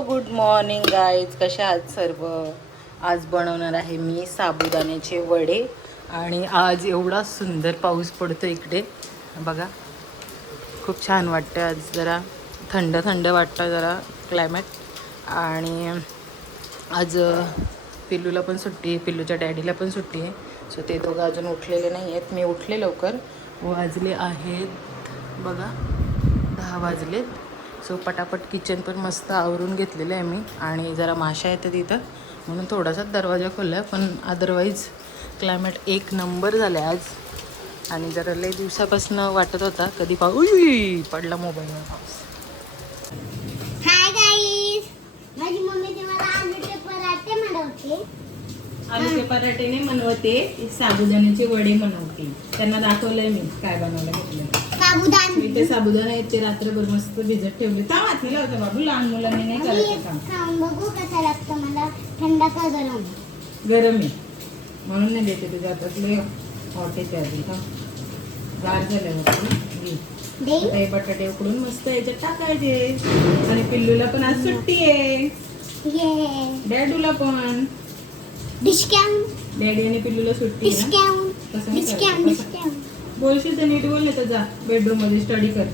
Good morning guys, कशा आहात सर्व. आज बनवणार आहे मी साबुदाण्याचे वडे. आणि आज एवढा सुंदर पाऊस पडतो इकडे बघा, खूप छान वाटतं. आज जरा थंड थंड वाटतं जरा क्लायमेट. आणि आज पिल्लूला पण सुट्टी आहे, पिल्लूच्या डॅडीला पण सुट्टी आहे. सो ते दोघं अजून उठलेले नाही आहेत. मी उठले लवकर, वाजले आहेत बघा 10 वाजलेत. सो पटापट किचन पण मस्त आवरून घेतलेलं आहे मी. आणि जरा माशा येतात तिथं म्हणून थोडासा दरवाजा खोलला आहे, पण अदरवाईज क्लायमेट एक नंबर झालं आहे आज. आणि जरा लय दिवसापासून वाटत होता कधी पाऊस पडला मोबाईलवर पाऊस. हाय गाईस, माझी मम्मी तुम्हाला आलूचे पराठे बनवते. आलूचे पराठे नाही बनवते, साबुदाण्याचे वडे बनवते. त्यांना दाखवलंय मी काय बनवलं घेतलं. इथे साबुदाणा आहेत ते रात्रभर मस्त भिजत ठेवले. का वाटलेला होता बाबू, लहान मुलांनी नाही करायचं काम. खाऊन बघू कसा लागतं. मला थंड का गरम? गरम आहे म्हणून नाही देते तुझ्या हातातले हॉट येते आधी का गार झाल्यावर. काही बटाटे उकडून मस्त याच्यात टाकायचे. आणि पिल्लूला पण आज सुट्टी आहे, डॅडूला पण. डॅडी आणि पिल्लूला सुट्टी आहे ना. कसं बोलशील तर नीट बोल, नाही तर जा बेडरूम मध्ये स्टडी कर.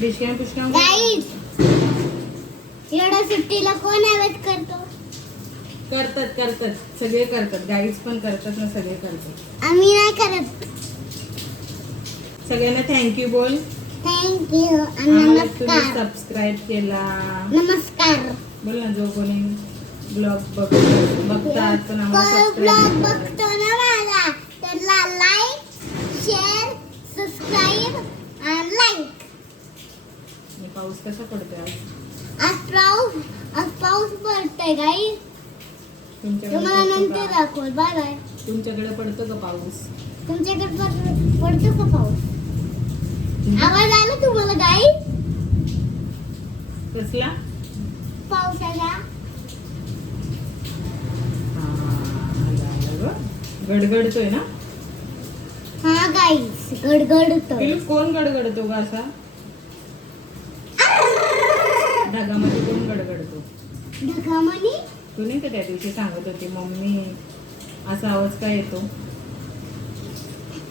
डिस्कॅम पुष्कॅम गाईस, एवढ्या सुट्टीला कोण अवॉइड करतो? करतात सगळे करतात. गाईड्स पण करतात ना, सगळे करतात. आम्ही नाही करत. सगळ्यांना थँक्यू बोल. थँक्यू. तुम्ही नमस्कार. सबस्क्राईब केला नमस्कार. बोल ना. जो कोणी ब्लॉग बघतात पण आम्हाला ब्लॉग सबस्क्राईब बघतो ना माझा, त्याला लाईक, शेअर, सबस्क्राईब आणि लाईक. पाऊस कसा पडतोय आज पाऊस पडतोय गाईस. तुम्हाला नंतर दाखव. Bye bye. तुमच्याकडे पडतो का पाऊस? तुमच्याकडे पडतो का पाऊस? आवाज आला तुम्हाला गाईस? कसला पावसाचा? गडगडतोय ना. हा गाईस, गडगडतोय. कोण गडगडतो का असा? ढगामध्ये कोण गडगडतो? ढगामणी? तू नाही का त्या दिवशी सांगत होती मम्मी असा आवाज काय येतो?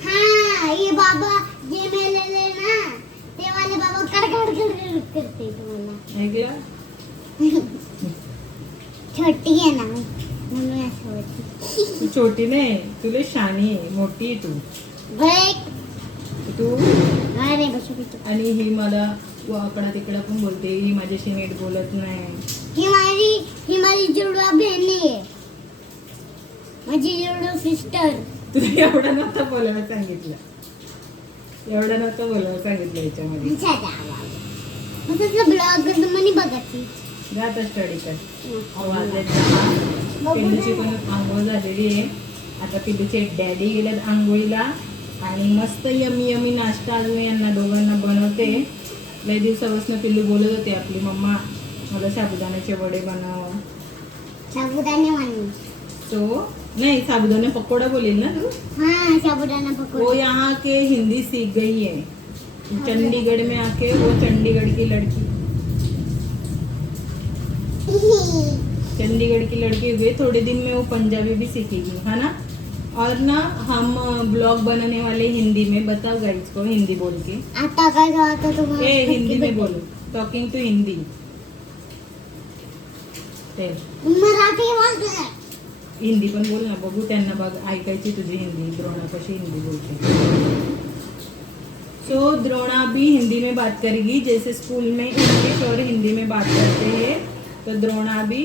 हा, ये बाबा जे मेलेले ना, ते वाले बाबा कडकड करते तुम्हाला. ऐकलं? छोटी आहे ना म्हणून असं होतं. तू छोटी नाही, तुला शानी आहे, मोठी आहे तू. तू अरे बसू. आणि ही मला वाकडा तिकडा पण बोलते. ही माझ्याशी नीट बोलत नाही. ही माझी जुडवा बहीण आहे, माझी जुडवा सिस्टर. तुला एवढं नव्हतं बोलायला सांगितलं, याच्यामध्ये. ब्लॉग म्हणे बघायची. जाता स्टडी कर. पिल्लूची पण आंघोळ झालेली आहे. आता पिल्लूचे डॅडी गेलेत आंघोळीला. आणि मस्त यमी नाश्ता अजून यांना दोघांना बनवते. लय दिवसापासून पिल्लू बोलत होते आपली मम्मा मला साबुदाण्याचे वडे बनव. साबुदाणे म्हणून तो नहीं साबुदाना पकौड़ा बोलेल ना तू. हाँ, साबुदाना पकौड़ा. वो यहाँ के हिंदी सीख गई है. चंडीगढ़ में आके वो चंडीगढ़ की लड़की हो गई. थोड़े दिन में वो पंजाबी भी सीखेगी, है ना. और ना हम ब्लॉग बनाने वाले हिंदी में. बताओ गाइस को हिंदी बोल के. आता काय आता तुम्हाला हिंदी में बोलो. Talking to Hindi. मराठी बोलते. हिंदी पण बोल ना, बघू त्यांना बघ ऐकायची तुझी हिंदी. द्रोणा कशी हिंदी बोलते. सो द्रोणा भी हिंदी में बात करेगी. जैसे स्कूल में इंग्लिश और हिंदी में बात करते हैं, तो द्रोणा भी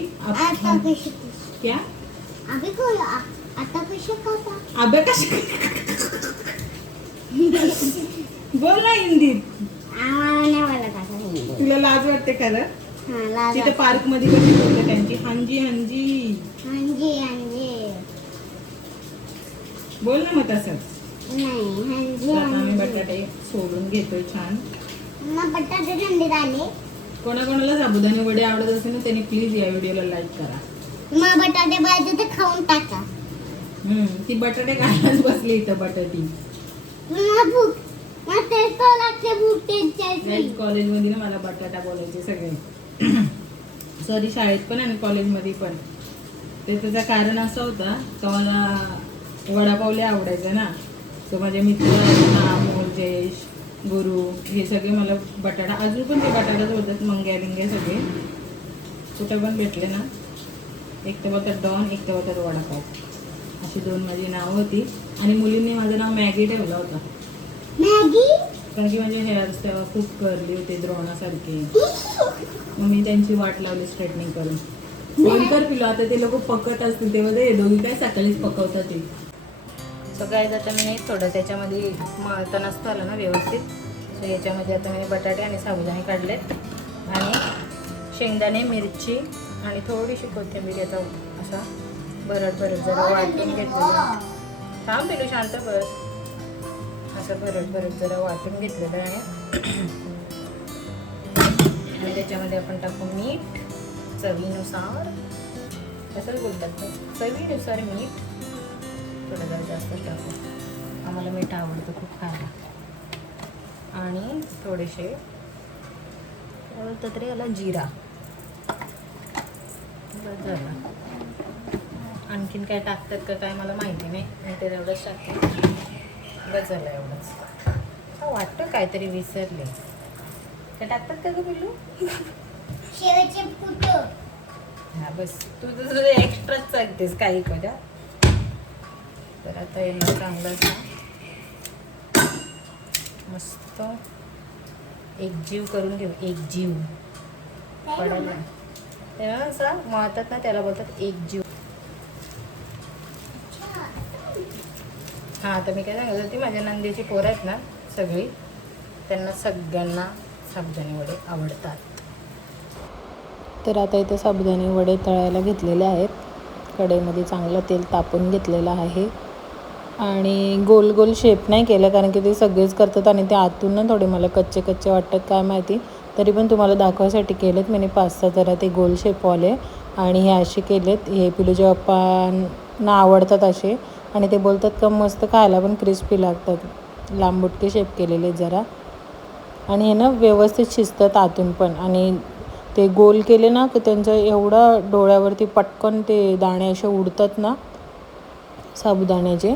क्या अभी को आता कशा करता. अबे कशी बोल ना हिंदीत. आम्हाला वाला का हिंदी. तुला लाज वाटते खरं? हां, लाज. तिथे पार्क मध्ये कशी बोलते त्यांची हांजी हांजी बोल ना मग तसंच. नाही आता आम्ही बटाटे सोडून घेतोय छान. मग बटाटे थंडीत आले. कोणाकोणाला साबुदाणे वडे आवडत असेल ना त्यांनी प्लीज या व्हिडिओला लाईक करा. मग बटाटे पाहिजे तर खाऊन टाका. ती बटाटे खायलाच बसली इथं बटाटी. भूक लागते भूक त्यांच्याची. कॉलेज मध्ये ना मला बटाटा बोलायचे सगळे. सॉरी शाळेत पण आणि कॉलेजमध्ये पण. ते त्याचं कारण असं होतं का मला वडापाव लय आवडायचा ना. तो माझे मित्र अमोल, जयेश, गुरु हे सगळे मला बटाटा, अजून पण ते बटाटाच बोलतात, मंग्या बिंग्या सगळे कुठे पण भेटले ना. एक तर बोलतात डॉन, एक तर बोलतात वडापाव, अशी 2 माझी नावं होती. आणि मुलींनी माझं नाव मॅगी ठेवलं होतं. मॅगी कारण की माझे हेअर्स तेव्हा खूप करली होते द्रोणासारखे. मग मी त्यांची वाट लावली स्ट्रेटनिंग करून. नंतर पिलो. आता ते लोक पकत असतील तेव्हा ते दोघी काय सकाळीच पकवतात ते. सो काय आता मी थोडं त्याच्यामध्ये मळता नसतं आलं ना व्यवस्थित. सो याच्यामध्ये आता मी बटाटे आणि साबुदाणे काढलेत आणि शेंगदाणे, मिरची आणि थोडीशी कोथिंबीर याचा असा भरड जरा वाटून घेतलेलं. थांब पिलू, शांत बस. असं भरड जरा वाटून घेतलेलं आहे. आणि त्याच्यामध्ये आपण टाकू मीठ चवीनुसार. कसं बोलतात ते, चवीनुसार मीठ थोडं जरा जास्त टाकू. आम्हाला मीठ आवडतं खूप खायला. आणि थोडेसे काय बोलतात तरी याला जिरा. बस झालं. आणखीन काय टाकतात का काय मला माहिती नाही. मी ते एवढंच टाकते. बस झालं एवढंच. वाटतं काहीतरी विसरले. काय टाकतात का ग पिल्लू? शेवचे फुट. हा बस, तू तुझं एक्स्ट्राच सांगतेस काही करा. तर आता याला चांगलं मस्त एकजीव करून घेऊ. एकजीव पडायला तेव्हा असा मळतात ना, त्याला बोलतात एकजीव. हां, आता मी काय सांगत होती, माझ्या नंदीची पोरं आहेत ना सगळी, त्यांना सगळ्यांना साबुदाणे वडे आवडतात. तर आता इथे साबुदाणे वडे तळायला घेतलेले आहेत. कढईमध्ये चांगलं तेल तापून घेतलेलं आहे. आणि गोल गोल शेप नाही केलं कारण की ते सगळेच करतात आणि ते आतून ना थोडे मला कच्चे कच्चे वाटतात, काय माहिती. तरी पण तुम्हाला दाखवायसाठी केलेत मी 5-6 जरा ते गोल शेपवाले. आणि हे असे केलेत. हे पिलूच्या पप्पांना आवडतात असे. आणि ते बोलतात का मस्त खायला पण क्रिस्पी लागतात. लांबुटके शेप केलेले जरा. आणि हे ना व्यवस्थित शिजतात आतून पण. आणि ते गोल केले ना की त्यांचं एवढा डोळ्यावरती पटकन ते दाणे असे उडतात ना साबुदाण्याचे.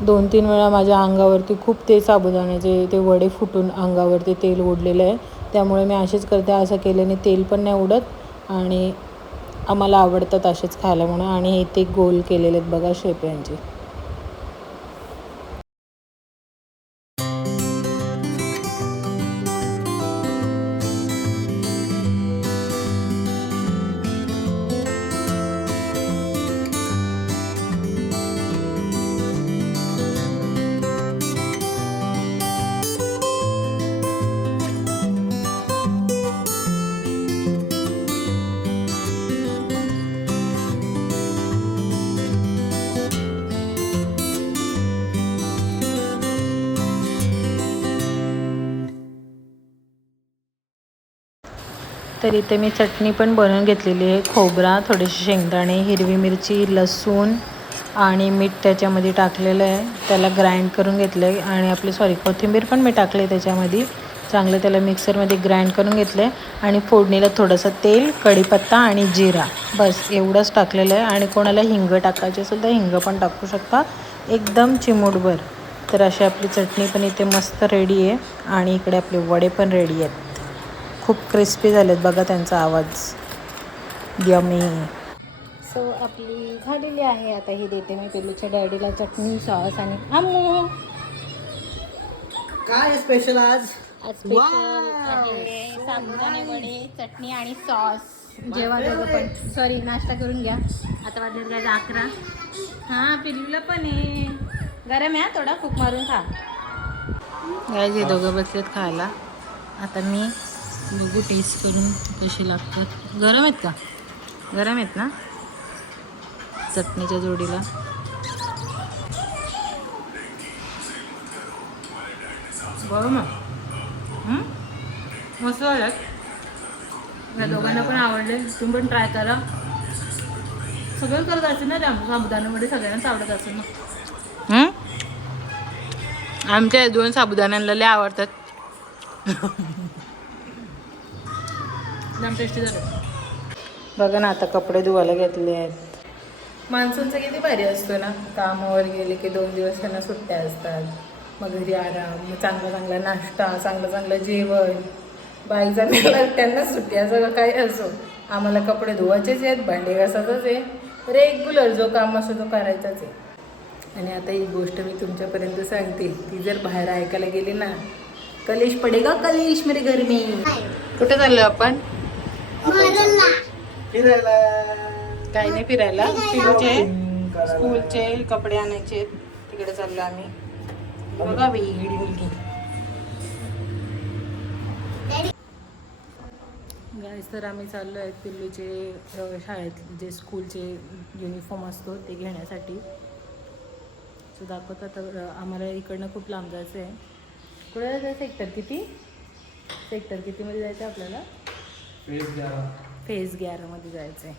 2-3 वेळा माझ्या अंगावरती खूप ते साबुदाण्याचे ते वडे फुटून अंगावरती तेल उडलेलं आहे. त्यामुळे मी असेच करते. असं केल्याने तेल पण नाही उडत आणि आम्हाला आवडतात असेच खायला म्हणून. आणि हे ते गोल केलेले आहेत बघा शेप यांचे. तर इथे मी चटणी पण बनवून घेतलेली आहे. खोबरा, थोडेसे शेंगदाणे, हिरवी मिरची, लसूण आणि मीठ त्याच्यामध्ये टाकलेलं आहे. त्याला ग्राइंड करून घेतलं आहे. आणि आपली कोथिंबीर पण मी टाकली आहे त्याच्यामध्ये. चांगलं त्याला मिक्सरमध्ये ग्राइंड करून घेतलं आहे. आणि फोडणीला थोडंसं तेल, कढीपत्ता आणि जिरा, बस एवढंच टाकलेलं आहे. आणि कोणाला हिंग टाकायची असेल तर हिंग पण टाकू शकता, एकदम चिमूटभर. तर अशी आपली चटणी पण इथे मस्त रेडी आहे. आणि इकडे आपले वडे पण रेडी आहेत. खूप क्रिस्पी झालेत बघा, त्यांचा आवाज यमी. सो आपली झालेली आहे. आता ही देते मी पिल्लूच्या डॅडीला चटणी, सॉस आणि आम्मू. काय स्पेशल आज? स्पेशल आहे साबुदाणे वडे, चटणी आणि सॉस. जेव्हा दोघं पण सॉरी नाश्ता करून घ्या. आता वाजले काय 11. हां, पिल्लूला पण आहे. गरम आहे थोडा, खूप मारून खा. काय हे दोघं बसलेत खायला. आता मी बघू टेस्ट करून कसे लागतात. गरम आहेत का? गरम आहेत ना चटणीच्या जोडीला. गरम आहे. मस्त झाल्यात. या दोघांना पण आवडले. तुम्ही पण ट्राय करा. सगळं करत असेल ना त्या साबुदाण्यामध्ये, सगळ्यांनाच आवडत असेल ना. आमच्या 2 साबुदाण्यांना लय आवडतात. एकदम टेस्टी झालं. बघा ना आता कपडे धुवायला घेतले आहेत. मान्सूनचं किती भारी असतो ना, कामावर गेले की 2 दिवस त्यांना सुट्ट्या असतात, मग घरी आराम, मग चांगला चांगला नाश्ता, चांगलं चांगलं जेवण. बाईचा त्यांना सुट्टी असं काही असो, आम्हाला कपडे धुवायचेच आहेत, भांडे घासायचंच आहे, रेग्युलर जो काम असतो तो करायचाच आहे. आणि आता ही गोष्ट मी तुमच्यापर्यंत सांगते, ती जर बाहेर ऐकायला गेली ना, कलेश पडेगा कलेश मेरे घर में. कुठे चाललो आपण? काही नाही फिरायला, पिलूचे स्कूलचे कपडे आणायचे, तिकडे चाललो आम्ही. बघा वेगळी मुलगी. गाईस तर आम्ही चाललो आहे पिल्लूचे शाळेत जे स्कूलचे युनिफॉर्म असतो ते घेण्यासाठी. सो दाखवता तर आम्हाला इकडनं खूप लांब जायचं आहे. कुठे जायचं आहे? सेक्टर कितीमध्ये जायचं आहे आपल्याला? फेज 11मध्ये जायचं आहे.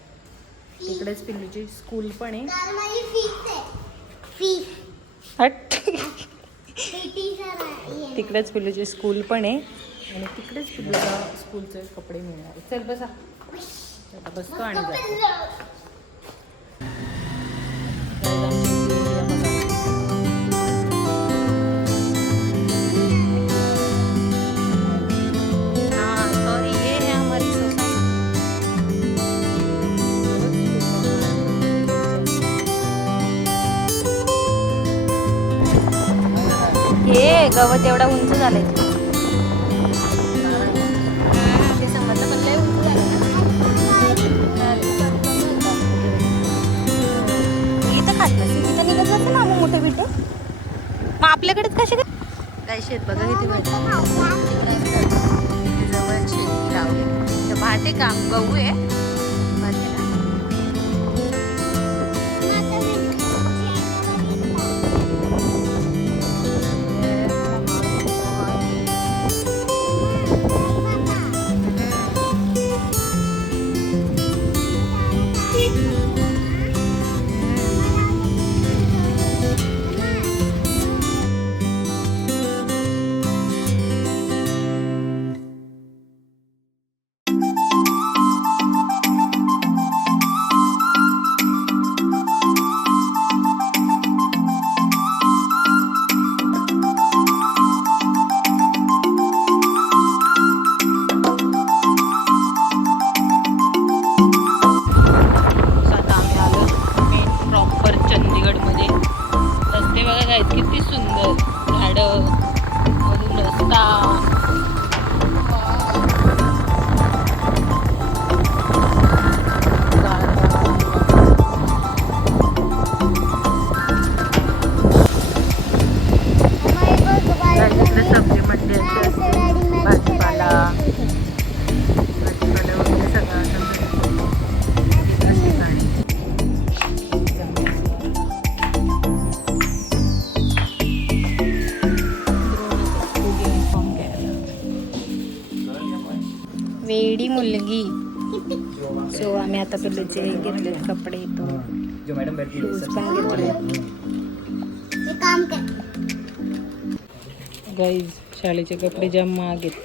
तिकडेच पिल्लूची स्कूल पण आहे. तिकडेच पिल्लूची स्कूल पण आहे आणि तिकडेच पिल्लूला स्कूलचे कपडे मिळणार. चल बसा. आता बसतो आणि जातो. हे गवत एवढा उंच झालंय. ते समजलं पण लय उंच झालं. इथं खात नसते, तिथं निघत जातं ना मग मोठे बिटे. मग आपल्याकडेच कसे काय शेत बघा किती जवळ शेती लावली. भात आहे का? गहू आहे. किती सुंदर झाडं, मधून रस्ता. सब्जी मंडी भाजीपाला वगैरे सगळं वेडी मुलगी. सो आम्ही आता पिल्लूचे घेतले कपडे, तो शूज पण घेतले. गाईज शाळेचे कपडे जाम महाग आहेत.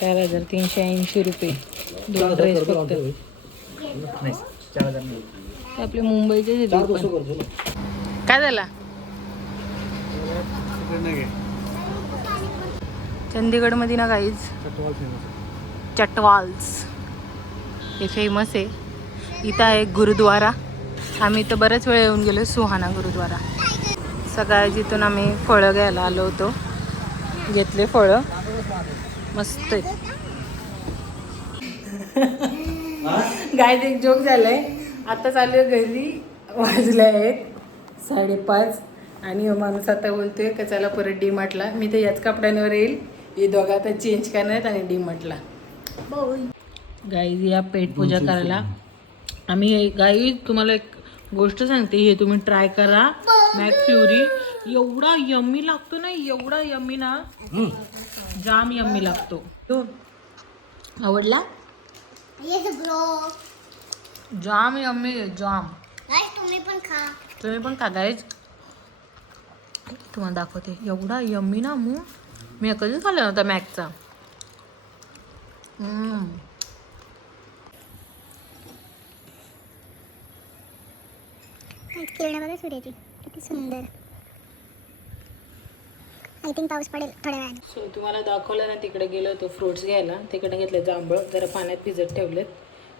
4,380 रुपये 2 ड्रेस फक्त. आपले मुंबईचे काय झाला? चंदीगडमध्ये ना गाईज चटवाल्स हे फेमस आहे. इथं आहे गुरुद्वारा. आम्ही इथं बऱ्याच वेळ येऊन गेलो. सुहाना गुरुद्वारा. सकाळी जिथून आम्ही फळं घ्यायला आलो होतो, घेतले फळं मस्त आहेत. गाईज एक जोक झालाय. आता चालू आहे घरी, वाजले आहेत 5:30 आणि माणूस आता बोलतोय का चला परत डी-मार्टला. मी तर याच कपड्यांवर येईल, हे दोघं आता चेंज करणार आणि डी-मार्टला. गाईज या पेट पूजा करायला आम्ही. गाईज तुम्हाला एक गोष्ट सांगते, हे तुम्ही ट्राय करा. मॅकफ्लुरी एवढा यम्मी लागतो ना, एवढा यम्मी ना, जाम यम्मी लागतो. आवडला? जाम यम्मी, जाम. तुम्ही पण खा गाईज. तुम्हाला दाखवते एवढा यम्मी ना. मी कधीच खाल्ला नव्हता मॅकचा. किरण बघा सूर्याची किती सुंदर. आय थिंक पाऊस पडेल थोड्या वेळाने. सो तुम्हाला दाखवलं ना, तिकडे गेलो होतो फ्रुट्स घ्यायला. तिकडे घेतले जांभळ, जरा पाण्यात भिजत ठेवलेत.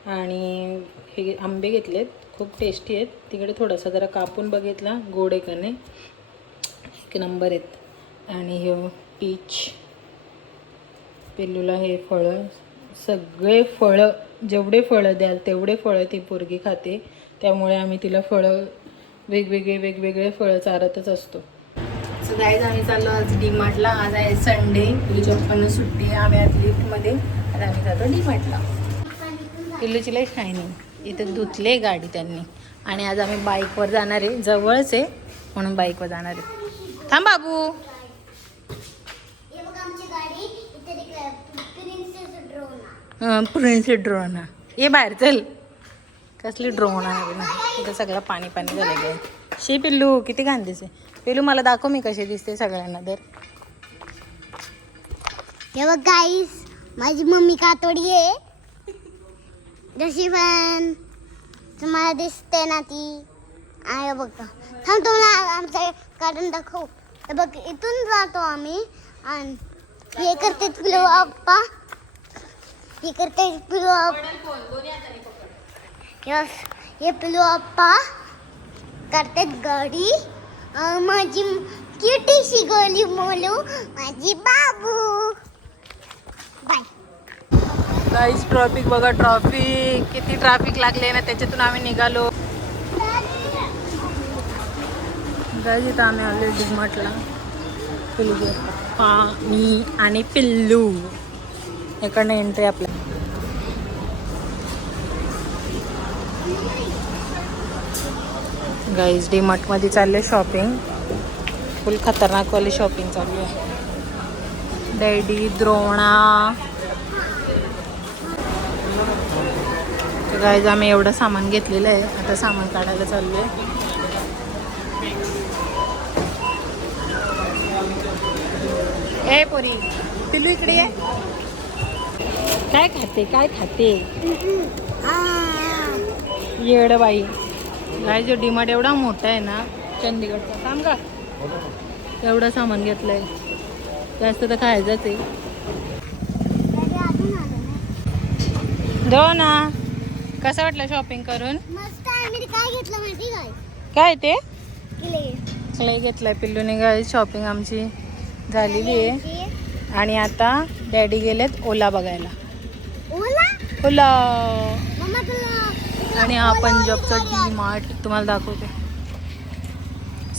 आणि हे आंबे घेतलेत, खूप टेस्टी आहेत. तिकडे थोडासा जरा कापून बघितला, गोड आहे का नाही, एक नंबर आहेत. आणि हे पीच, पिल्लूला हे फळं, सगळे फळं, जेवढे फळं द्याल तेवढे फळं ती पोरगी खाते. त्यामुळे आम्ही तिला फळं वेगवेगळे फळं चारतच असतो. सो गाईज, आम्ही चाललो आज डीमार्टला. आज आहे संडे, पिल्लूच्या पप्पांना सुट्टी आहे. आम्ही आज लिफ्टमध्ये, आज आम्ही जातो डीमार्टला. पिल्लूची लई शायनिंग, इथं धुतले गाडी त्यांनी. आणि आज आम्ही बाईकवर जाणार आहे, जवळच आहे म्हणून बाईकवर जाणार आहे. थांब बाबू. हे बघा आमची गाडी इथे प्रिन्स ड्रोन. ये बाहेर चल. कसली ड्रोन आहे ना, इथं सगळं पाणी झालेलं आहे. शी पिल्लू किती घाण दिसते. पिल्लू मला दाखव मी कशी दिसते सगळ्यांना. तर हे बघ गाईस, माझी मम्मी कातोडी आहे. जशी पण तुम्हाला दिसते ना ती आहे बघा. थांब तुम्हाला आमचं गार्डन दाखवू. हे बघ, इथून जातो आम्ही आणि हे करते पिलू आप्पा, हे करते पिलू आप्पा. यस, हे पिलू आप्पा करतात गाडी. माझी क्युटीशी गोली मोलू, माझी बाबू. बाय. गाईज ट्रॉफिक बघा, ट्रॉफिक किती ट्रॅफिक लागले ना, त्याच्यातून आम्ही निघालो. गाईज इथं आम्ही आलो डीमार्टला. पिल्लू पप्पा, मी आणि पिल्लू, इकडनं एंट्री आपल्या. गाईज डीमार्टमध्ये चालले शॉपिंग, फुल खतरनाकवाली शॉपिंग चालू आहे. डॅडी, द्रोणा. तर गाईज आम्ही एवढं सामान घेतलेलं आहे, आता सामान काढायला चाललो आहे. ए पोरी, पिल्लू इकडे ये. काय खाते येड बाई. गाय जो डीमार्ट एवढा मोठा आहे ना चंदीगडचा, सांग का एवढं सामान घेतलंय. जास्त तर खायचंच आहे. जाऊ ना. कसं वाटलं शॉपिंग करून? मस्त. आम्ही काय घेतलं माहिती काय ते काय क्ले घेतलाय पिल्लूने. गाय शॉपिंग आमची झालेली आहे. आणि आता डॅडी गेलेत ओला बघायला. ओला. मम्मा तुला आणि हा पंजाबचा डीमार्ट तुम्हाला दाखवते.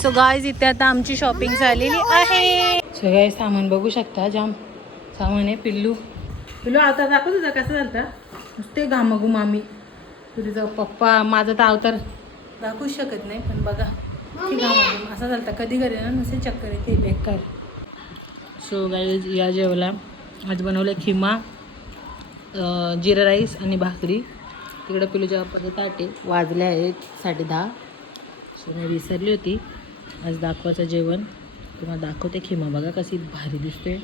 सो गाईज इथे आता आमची शॉपिंग झालेली आहे. सो गाईज सामान बघू शकता, जाम सामान आहे. पिल्लू आता दाखव तुझा कसं झालं. नुसते घामाघूम आम्ही. तुझा पप्पा, माझा तर अवतार दाखवूच शकत नाही, पण बघा की घामाघूम असा झालं. कधी घरी ना नुसते चक्कर येते बेकार. सो गाईज या जेवला आज बनवलं खिमा, जिरा राईस आणि भाकरी. तिकडं पिलूच्या पप्पाचे ताटे वाजले आहेत 10:30. सो मी विसरली होती आज दाखवायचं जेवण. तुम्हाला दाखवते खिमा. बघा कशी भारी दिसते,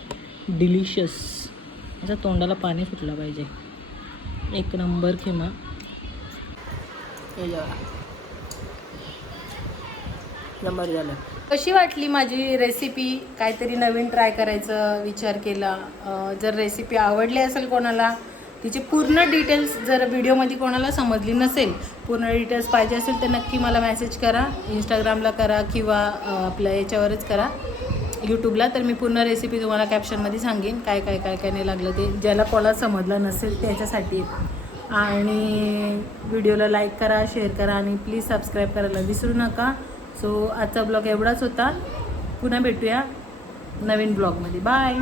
डिलिशियस. असं तोंडाला पाणी सुटलं पाहिजे. एक नंबर खिमा. नंबर झालं. कशी वाटली माझी रेसिपी? काहीतरी नवीन ट्राय करायचं विचार केला. जर रेसिपी आवडली असेल कोणाला, तिचे पूर्ण डिटेल्स जर व्हिडिओमध्ये कोणाला समजली नसेल, पूर्ण डिटेल्स पाहिजे असेल तर नक्की मला मेसेज करा. इंस्टाग्रामला करा किंवा आपल्या याच्यावरच करा, यूट्यूबला. तर मी पूर्ण रेसिपी तुम्हाला कॅप्शनमध्ये सांगेन. काय नाही लागलं ते, ज्याला कोणाला समजलं नसेल त्याच्यासाठी. आणि व्हिडिओला लाईक करा, शेअर करा आणि प्लीज सबस्क्राईब करायला विसरू नका. सो आजचा ब्लॉग एवढाच होता. पुन्हा भेटूया नवीन ब्लॉगमध्ये. बाय.